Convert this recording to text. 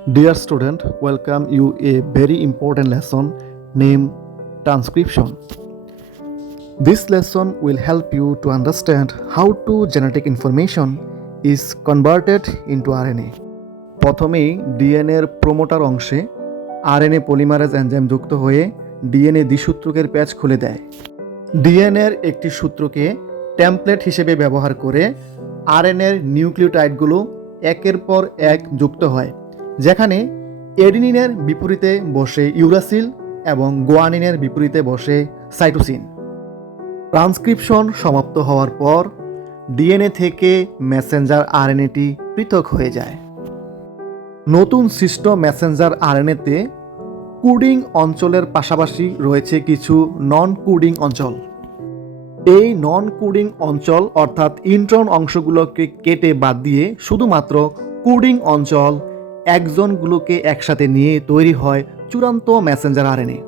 Dear student, welcome you a very important lesson named transcription. This lesson will help you to understand how to genetic information is converted into RNA. প্রথমেই ডিএনএর promoter অংশে RNA polymerase enzyme যুক্ত হয়ে DNA দ্বিসূত্রকের প্যাচ খুলে দেয়। ডিএনএর একটি সূত্রকে template হিসেবে ব্যবহার করে আরএনএর নিউক্লিওটাইডগুলো একের পর এক যুক্ত হয়, যেখানে এডিনিনের বিপরীতে বসে ইউরাসিল এবং গুয়ানিনের বিপরীতে বসে সাইটোসিন। ট্রান্সক্রিপশন সমাপ্ত হওয়ার পর ডিএনএ থেকে মেসেঞ্জার আরএনএটি পৃথক হয়ে যায়। নতুন সৃষ্ট মেসেঞ্জার আরএনএতে কোডিং অঞ্চলের পাশাপাশি রয়েছে কিছু নন কোডিং অঞ্চল। এই নন কোডিং অঞ্চল অর্থাৎ ইন্ট্রন অংশগুলোকে কেটে বাদ দিয়ে শুধুমাত্র কোডিং অঞ্চল একজনগুলোকে একসাথে নিয়ে তৈরি হয় চূড়ান্ত মেসেঞ্জার আরএনএ।